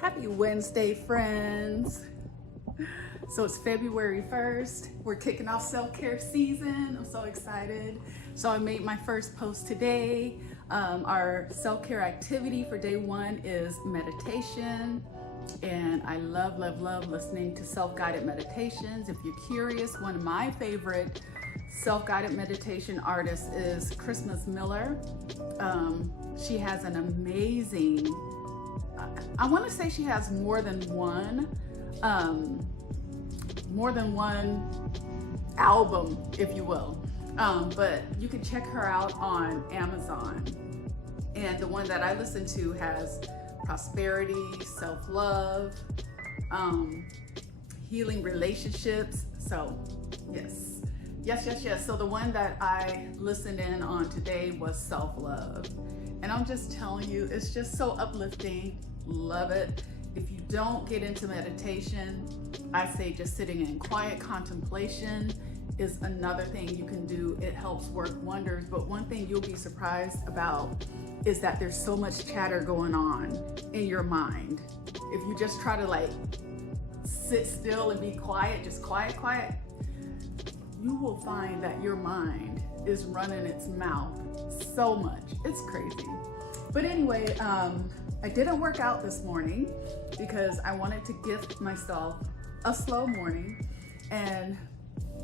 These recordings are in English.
Happy Wednesday, friends. So it's February 1st. We're kicking off self-care season. I'm so excited. So I made my first post today. Our self-care activity for day one is meditation. And I love listening to self-guided meditations. If you're curious, one of my favorite self-guided meditation artists is Christmas Miller. She has an amazing, I want to say she has more than one album, if you will. But you can check her out on Amazon. And the one that I listen to has prosperity, self-love, healing relationships. So yes. So the one that I listened in on today was self-love. And I'm just telling you, it's just so uplifting. Love it. If you don't get into meditation, I say just sitting in quiet contemplation is another thing you can do. It helps work wonders. But one thing you'll be surprised about is that there's so much chatter going on in your mind. If you just try to like sit still and be quiet, just quiet, you will find that your mind is running its mouth so much. It's crazy. But anyway, I didn't work out this morning because I wanted to gift myself a slow morning,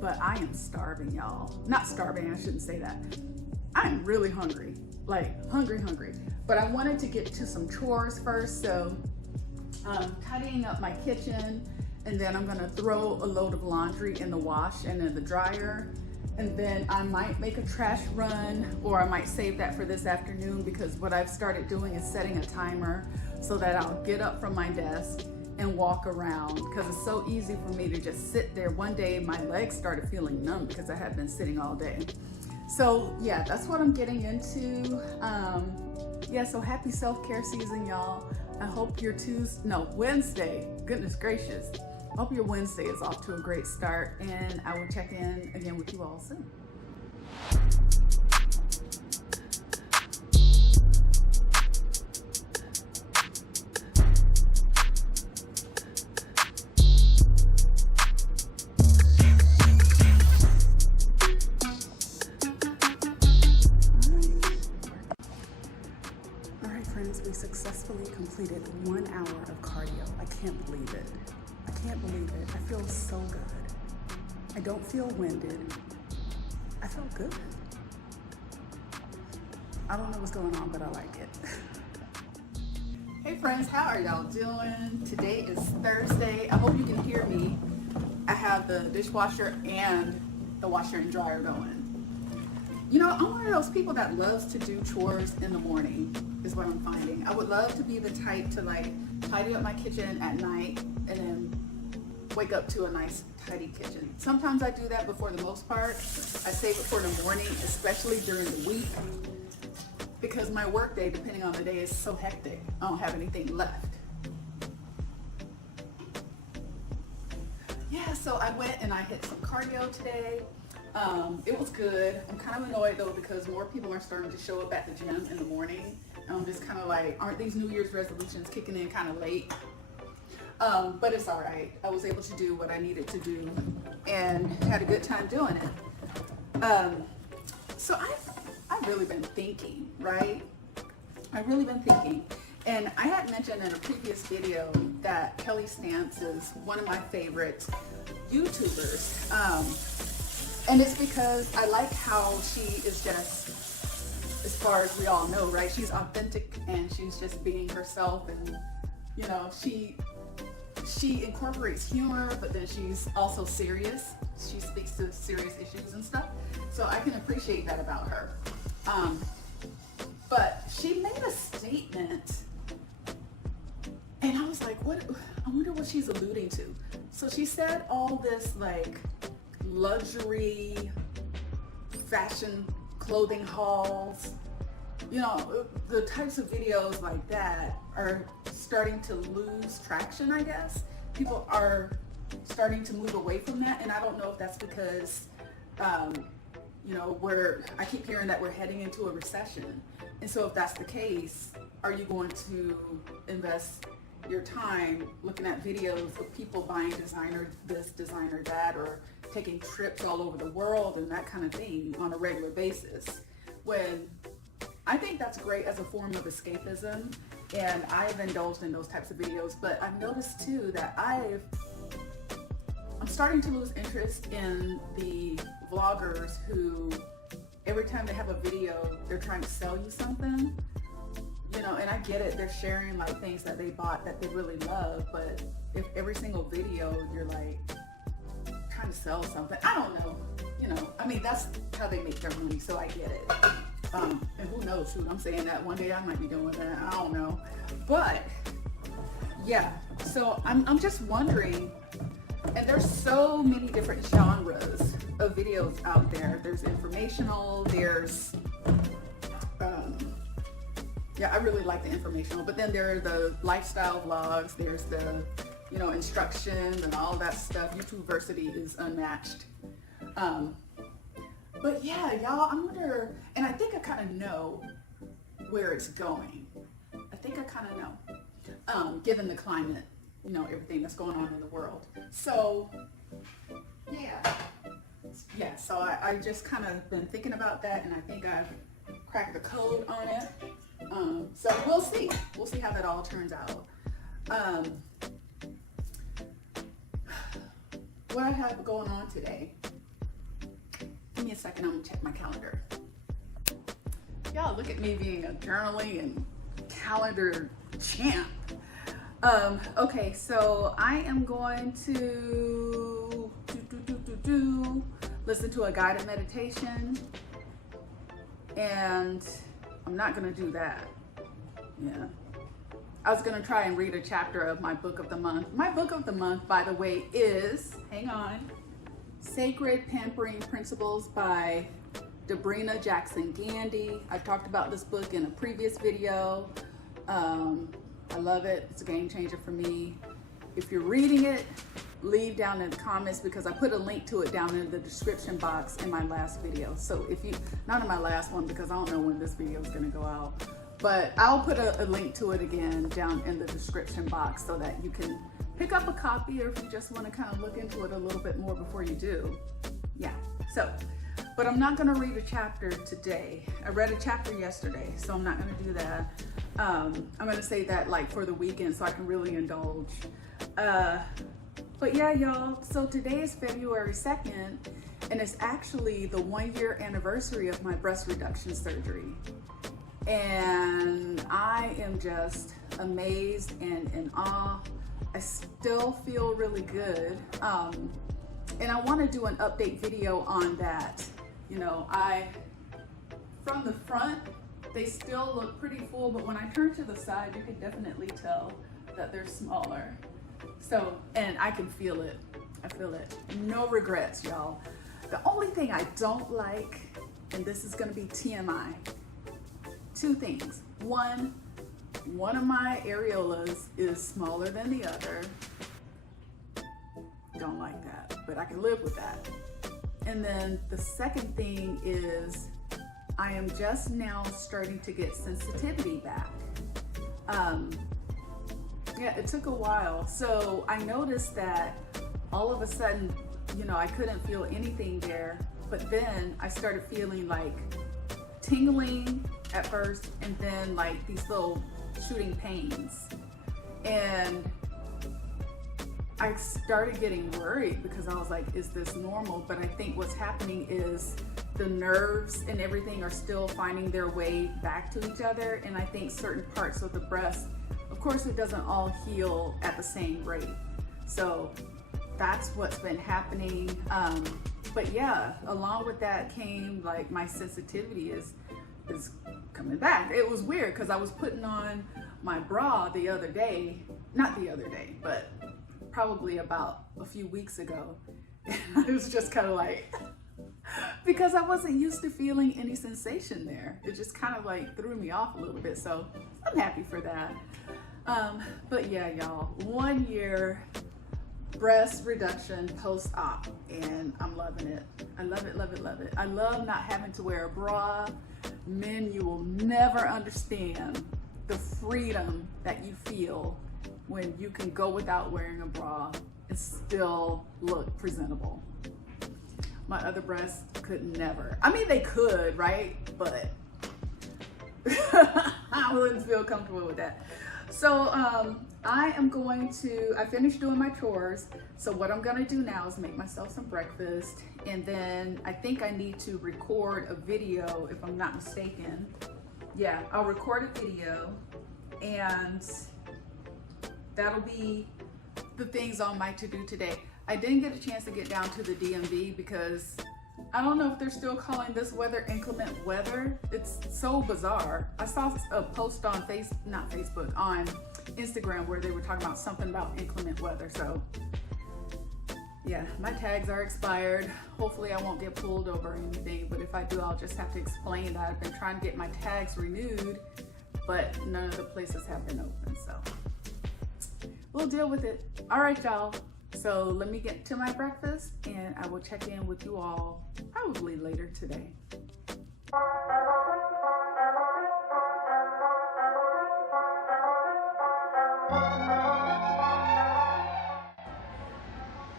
but I am starving, y'all. Not starving, I shouldn't say that. I'm really hungry, like hungry. But I wanted to get to some chores first, so tidying up my kitchen, and then I'm gonna throw a load of laundry in the wash and in the dryer. And then I might make a trash run, or I might save that for this afternoon, because what I've started doing is setting a timer so that I'll get up from my desk and walk around, because it's so easy for me to just sit there. One day my legs started feeling numb because I had been sitting all day. So yeah, that's what I'm getting into. So happy self-care season, y'all. I hope your Wednesday, goodness gracious. I hope your Wednesday is off to a great start, and I will check in again with you all soon. All right, friends, we successfully completed 1 hour of cardio. I can't believe it. I feel so good. I don't feel winded. I feel good. I don't know what's going on, but I like it. Hey friends, how are y'all doing? Today is Thursday. I hope you can hear me. I have the dishwasher and the washer and dryer going. You know, I'm one of those people that loves to do chores in the morning, is what I'm finding. I would love to be the type to like tidy up my kitchen at night and then wake up to a nice tidy kitchen. Sometimes I do that, but for the most part, I save it for the morning, especially during the week, because my work day, depending on the day, is so hectic. I don't have anything left. Yeah, so I went and I hit some cardio today. It was good. I'm kind of annoyed though, because more people are starting to show up at the gym in the morning. And I'm just kind of like, aren't these New Year's resolutions kicking in kind of late? But it's all right. I was able to do what I needed to do and had a good time doing it. So I've really been thinking, right? And I had mentioned in a previous video that Kelly Stantz is one of my favorite YouTubers. And it's because I like how she is just, as far as we all know, right? She's authentic and she's just being herself, and you know, she incorporates humor, but then she's also serious. She speaks to serious issues and stuff. So I can appreciate that about her. But she made a statement, and I was like, I wonder what she's alluding to. So she said all this like luxury fashion clothing hauls, you know, the types of videos like that are starting to lose traction, I guess. People are starting to move away from that, and I don't know if that's because you know, I keep hearing that we're heading into a recession. And so if that's the case, are you going to invest your time looking at videos of people buying designer this, designer that, or taking trips all over the world and that kind of thing on a regular basis. When I think that's great as a form of escapism, and I've indulged in those types of videos, but I've noticed too that I'm starting to lose interest in the vloggers who every time they have a video, they're trying to sell you something. You know, and I get it, they're sharing like things that they bought that they really love, but if every single video you're like trying to sell something, I don't know, you know, I mean, that's how they make their money, so I get it. And who knows, shoot, I'm saying that one day I might be doing that, I don't know. But yeah, so I'm just wondering, and there's so many different genres of videos out there. There's informational, there's yeah, I really like the informational, but then there are the lifestyle vlogs, there's the, you know, instructions and all that stuff. YouTubeversity is unmatched. But yeah, y'all, I wonder, and I think I kind of know where it's going. I think I kind of know, given the climate, you know, everything that's going on in the world. So yeah, so I just kind of been thinking about that, and I think I've cracked the code on it. So we'll see how that all turns out. What I have going on today, give me a second, I'm gonna check my calendar. Y'all, look at me being a journaling and calendar champ. Okay, so I am going to listen to a guided meditation, and I'm not gonna do that. Yeah. I was gonna try and read a chapter of my book of the month. My book of the month, by the way, is, hang on, Sacred Pampering Principles by Debrina Jackson Gandy. I talked about this book in a previous video. I love it. It's a game changer for me. If you're reading it, leave down in the comments, because I put a link to it down in the description box in my last video. So if you, not in my last one, because I don't know when this video is gonna go out, but I'll put a link to it again down in the description box so that you can pick up a copy, or if you just wanna kind of look into it a little bit more before you do. Yeah, so, but I'm not gonna read a chapter today. I read a chapter yesterday, so I'm not gonna do that. I'm gonna say that like for the weekend so I can really indulge. But yeah, y'all, so today is February 2nd, and it's actually the 1-year anniversary of my breast reduction surgery. And I am just amazed and in awe. I still feel really good. And I wanna do an update video on that. You know, from the front, they still look pretty full, but when I turn to the side, you can definitely tell that they're smaller. So, and I can feel it. I feel it. No regrets, y'all. The only thing I don't like, and this is gonna be TMI, 2 things. One of my areolas is smaller than the other. Don't like that, but I can live with that. And then the second thing is I am just now starting to get sensitivity back. Yeah, it took a while. So I noticed that all of a sudden, you know, I couldn't feel anything there, but then I started feeling like tingling at first, and then like these little shooting pains. And I started getting worried because I was like, is this normal? But I think what's happening is the nerves and everything are still finding their way back to each other. And I think certain parts of the breast, of course, it doesn't all heal at the same rate. So that's what's been happening. But yeah, along with that came like my sensitivity is coming back. It was weird because I was putting on my bra the other day, not the other day, but probably about a few weeks ago. And I was just kind of like, because I wasn't used to feeling any sensation there. It just kind of like threw me off a little bit. So I'm happy for that. But yeah, y'all, 1 year breast reduction post-op, and I'm loving it. I love it, love it, love it. I love not having to wear a bra. Men, you will never understand the freedom that you feel when you can go without wearing a bra and still look presentable. My other breasts could never. I mean, they could, right? But I wouldn't feel comfortable with that. So I finished doing my chores. So what I'm gonna do now is make myself some breakfast. And then I think I need to record a video, if I'm not mistaken. Yeah, I'll record a video, and that'll be the things on my to-do today. I didn't get a chance to get down to the DMV because I don't know if they're still calling this weather inclement weather. It's so bizarre. I saw a post on on Instagram where they were talking about something about inclement weather. So yeah, my tags are expired. Hopefully I won't get pulled over or anything, but if I do, I'll just have to explain that I've been trying to get my tags renewed, but none of the places have been open, so we'll deal with it. All right, y'all. So let me get to my breakfast and I will check in with you all probably later today.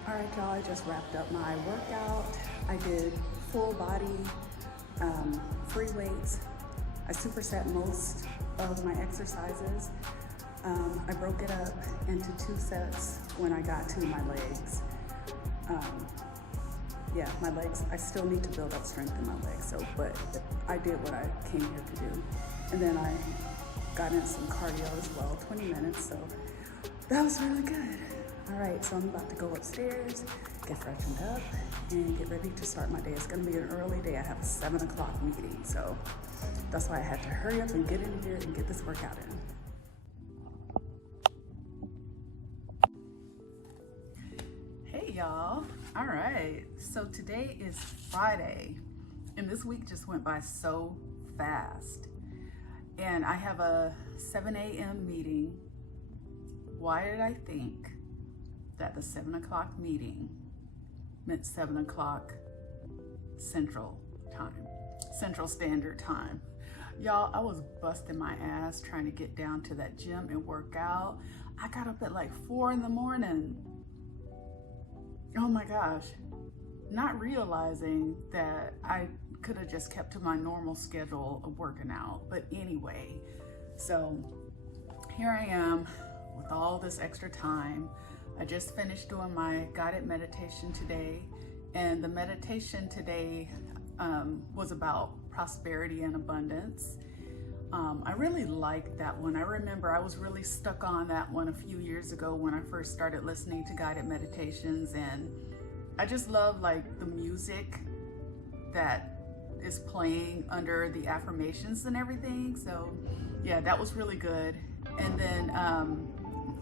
All right, y'all, I just wrapped up my workout. I did full body free weights. I superset most of my exercises. I broke it up into 2 sets when I got to my legs. Yeah, my legs, I still need to build up strength in my legs, but I did what I came here to do. And then I got in some cardio as well, 20 minutes, so that was really good. All right, so I'm about to go upstairs, get freshened up, and get ready to start my day. It's gonna be an early day. I have a 7 o'clock meeting, so that's why I had to hurry up and get in here and get this workout in. Y'all. All right, so today is Friday and this week just went by so fast, and I have a 7 a.m. meeting. Why did I think that the 7 o'clock meeting meant 7 o'clock Central Standard Time? Y'all, I was busting my ass trying to get down to that gym and work out. I got up at like 4 in the morning. Oh my gosh, not realizing that I could have just kept to my normal schedule of working out. But anyway, so here I am with all this extra time. I just finished doing my guided meditation today, and the meditation today was about prosperity and abundance. I really liked that one. I remember I was really stuck on that one a few years ago when I first started listening to guided meditations, and I just love like the music that is playing under the affirmations and everything. So yeah, that was really good. And then,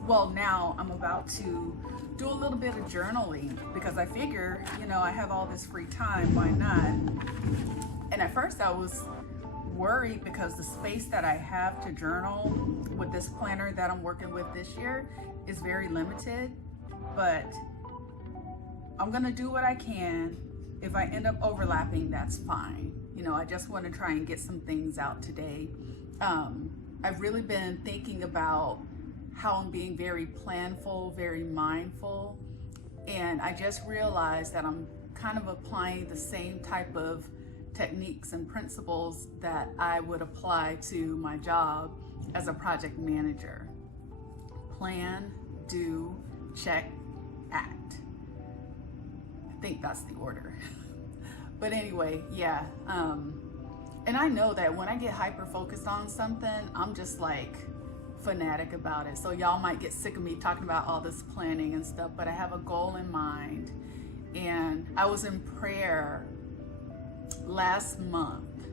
well, now I'm about to do a little bit of journaling because I figure, you know, I have all this free time, why not? And at first I was worried because the space that I have to journal with this planner that I'm working with this year is very limited, but I'm gonna do what I can. If I end up overlapping, that's fine. You know, I just want to try and get some things out today. I've really been thinking about how I'm being very planful, very mindful, and I just realized that I'm kind of applying the same type of techniques and principles that I would apply to my job as a project manager. Plan, do, check, act. I think that's the order. But anyway, yeah. And I know that when I get hyper focused on something, I'm just like fanatic about it. So y'all might get sick of me talking about all this planning and stuff, but I have a goal in mind. And I was in prayer last month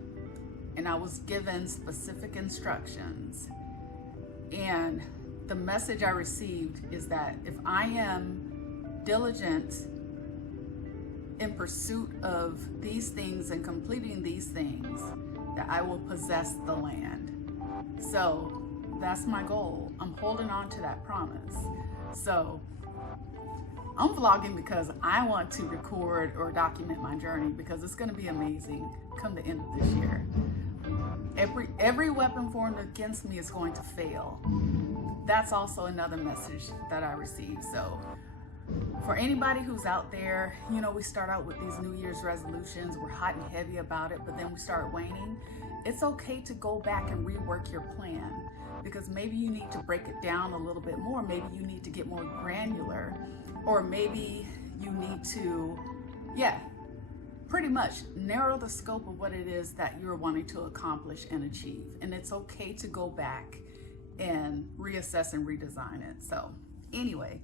and I was given specific instructions, and the message I received is that if I am diligent in pursuit of these things and completing these things, that I will possess the land. So that's my goal. I'm holding on to that promise. So I'm vlogging because I want to record or document my journey, because it's going to be amazing come the end of this year. Every weapon formed against me is going to fail. that's also another message that I received. So for anybody who's out there, you know, we start out with these New Year's resolutions, we're hot and heavy about it, but then we start waning. It's okay to go back and rework your plan, because maybe you need to break it down a little bit more. Maybe you need to get more granular, or maybe you need to, pretty much narrow the scope of what it is that you're wanting to accomplish and achieve. And it's okay to go back and reassess and redesign it. So anyway,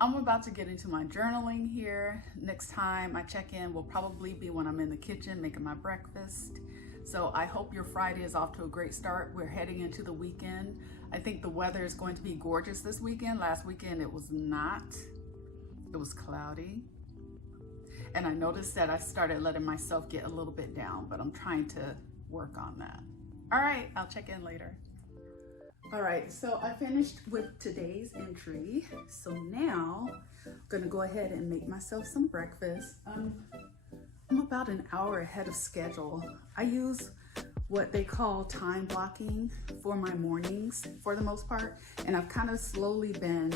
I'm about to get into my journaling here. Next time I check in will probably be when I'm in the kitchen making my breakfast. So I hope your Friday is off to a great start. We're heading into the weekend. I think the weather is going to be gorgeous this weekend. Last weekend it was not. It was cloudy. And I noticed that I started letting myself get a little bit down, but I'm trying to work on that. All right, I'll check in later. All right, so I finished with today's entry. So now I'm gonna go ahead and make myself some breakfast. I'm about an hour ahead of schedule. I use what they call time blocking for my mornings for the most part. And I've kind of slowly been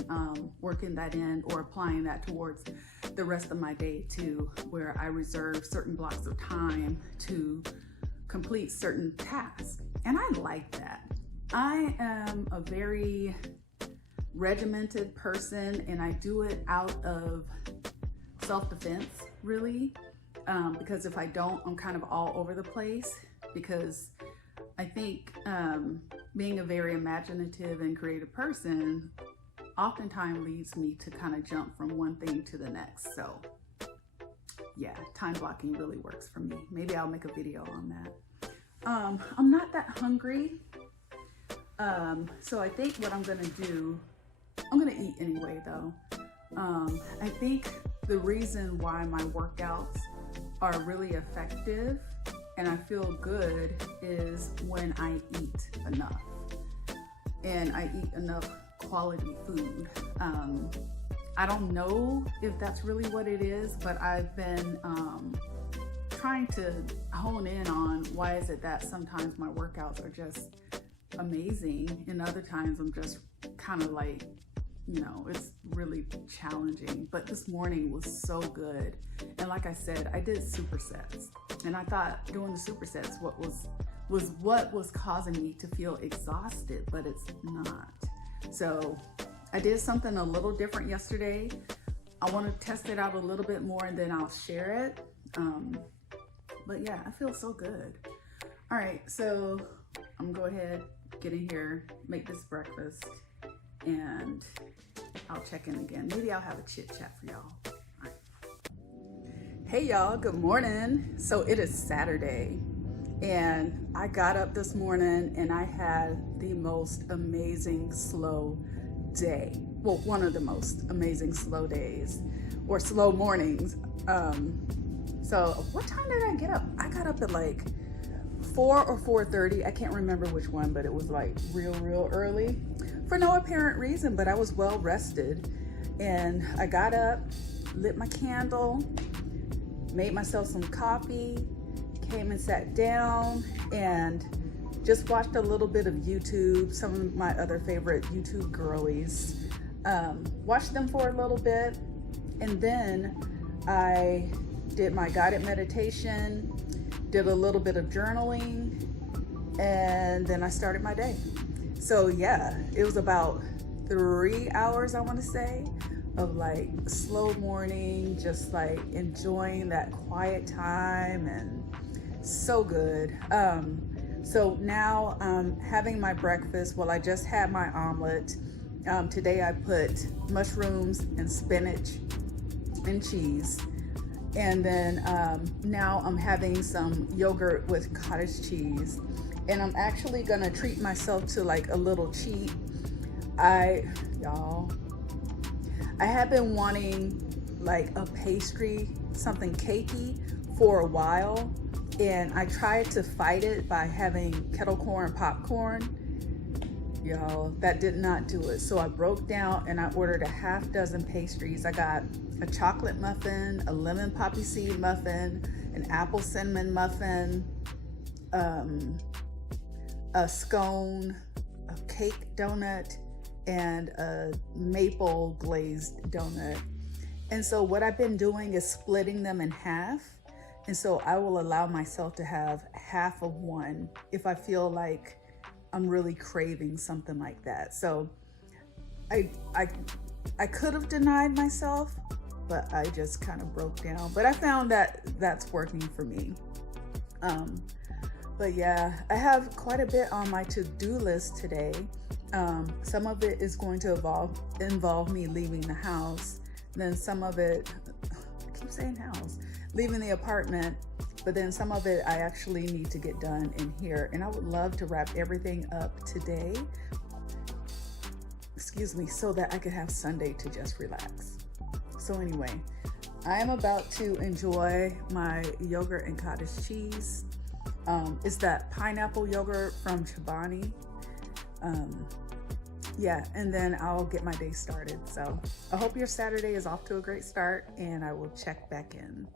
working that in, or applying that towards the rest of my day too, where I reserve certain blocks of time to complete certain tasks. And I like that. I am a very regimented person, and I do it out of self-defense, really. Because if I don't, I'm kind of all over the place, because I think being a very imaginative and creative person oftentimes leads me to kind of jump from one thing to the next. So yeah, time blocking really works for me. Maybe I'll make a video on that. I'm not that hungry. So I think what I'm gonna do, I'm gonna eat anyway though. I think the reason why my workouts are really effective and I feel good is when I eat enough, and I eat enough quality food. I don't know if that's really what it is, but I've been trying to hone in on why is it that sometimes my workouts are just amazing and other times I'm just kind of like, you know, it's really challenging. But this morning was so good. And like I said, I did supersets, and I thought doing the supersets was what was causing me to feel exhausted, but it's not. So I did something a little different yesterday. I want to test it out a little bit more and then I'll share it. But yeah, I feel so good. All right, so I'm gonna go ahead, get in here, make this breakfast, and I'll check in again. Maybe I'll have a chit chat for y'all. All right. Hey y'all, good morning. So it is Saturday, and I got up this morning and I had the most amazing slow day. Well, one of the most amazing slow days, or slow mornings. So what time did I get up? I got up at like 4 or 4:30. I can't remember which one, but it was like real early for no apparent reason, but I was well rested. And I got up, lit my candle, made myself some coffee, came and sat down and just watched a little bit of YouTube, some of my other favorite YouTube girlies. Watched them for a little bit, and then I did my guided meditation, did a little bit of journaling, and then I started my day. So yeah, it was about 3 hours, I want to say, of like slow morning, just like enjoying that quiet time, and so good. So now I'm having my breakfast. Well, I just had my omelet. Today I put mushrooms and spinach and cheese. And then now I'm having some yogurt with cottage cheese. And I'm actually gonna treat myself to like a little cheat. Y'all, I have been wanting like a pastry, something cakey for a while. And I tried to fight it by having kettle corn popcorn. Y'all, that did not do it. So I broke down and I ordered a half dozen pastries. I got a chocolate muffin, a lemon poppy seed muffin, an apple cinnamon muffin, a scone, a cake donut, and a maple glazed donut. And so what I've been doing is splitting them in half. And so I will allow myself to have half of one if I feel like I'm really craving something like that. So I could have denied myself, but I just kind of broke down. But I found that that's working for me. But yeah, I have quite a bit on my to-do list today. Some of it is going to involve me leaving the house. Then some of it, I keep saying house, leaving the apartment, but then some of it I actually need to get done in here. And I would love to wrap everything up today, so that I could have Sunday to just relax. So anyway, I am about to enjoy my yogurt and cottage cheese. It's that pineapple yogurt from Chobani. Yeah, and then I'll get my day started. So I hope your Saturday is off to a great start, and I will check back in.